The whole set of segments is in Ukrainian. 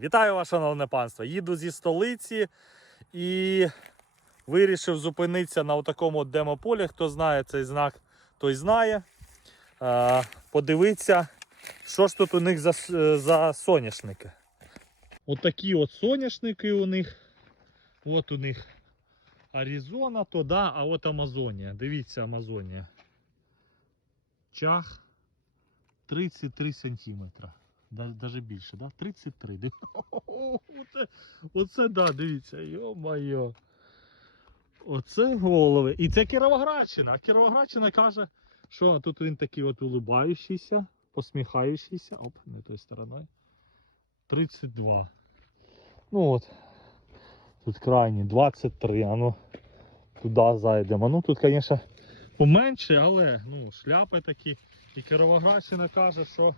Вітаю вас, шановне панство. Їду зі столиці і вирішив зупинитися на такому демополі. Хто знає цей знак, той знає. Подивитися, що ж тут у них за, за соняшники. Отакі от соняшники у них. От у них Аризона, то да, а от Амазонія. Дивіться, Амазонія. Чах 33 сантиметра. Даже більше, да? 33. Див- Оце, оце да, дивіться, йо-майо. Оце голови. І це Кіровоградщина. А Кіровоградщина каже, що тут він такий от улибаючийся, посміхаючийся. Оп, не тою стороною. 32. Ну от. Тут крайні 23. А ну туди зайдемо. Ну тут, звісно, поменше, але ну, шляпи такі. І Кіровоградщина каже, що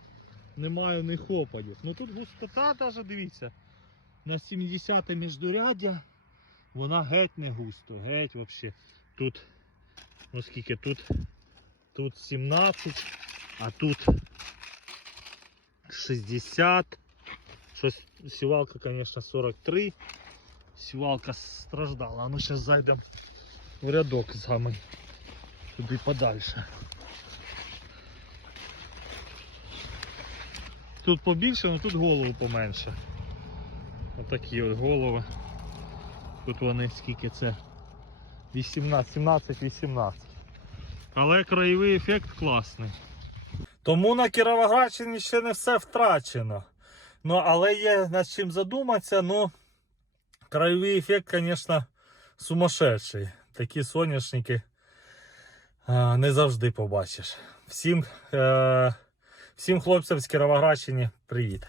немає у них опадів. Ну тут густота даже, дивіться, на 70 міждуряддя вона геть не густо, геть взагалі. Тут, ну скільки тут, тут 17, а тут 60. Щось сівалка, звісно, 43. Сівалка страждала. А ну зараз зайдемо в рядок з вами. Туди подальше. Тут побільше, але тут голову поменше. Отакі от голови. Тут вони скільки це? 18, 17, 18. Але краєвий ефект класний. Тому на Кіровоградщині ще не все втрачено. Ну, але є над чим задуматися. Ну, краєвий ефект, звісно, сумасшедший. Такі соняшники не завжди побачиш. Всім, е, всім хлопцям з Кіровоградщини привіт.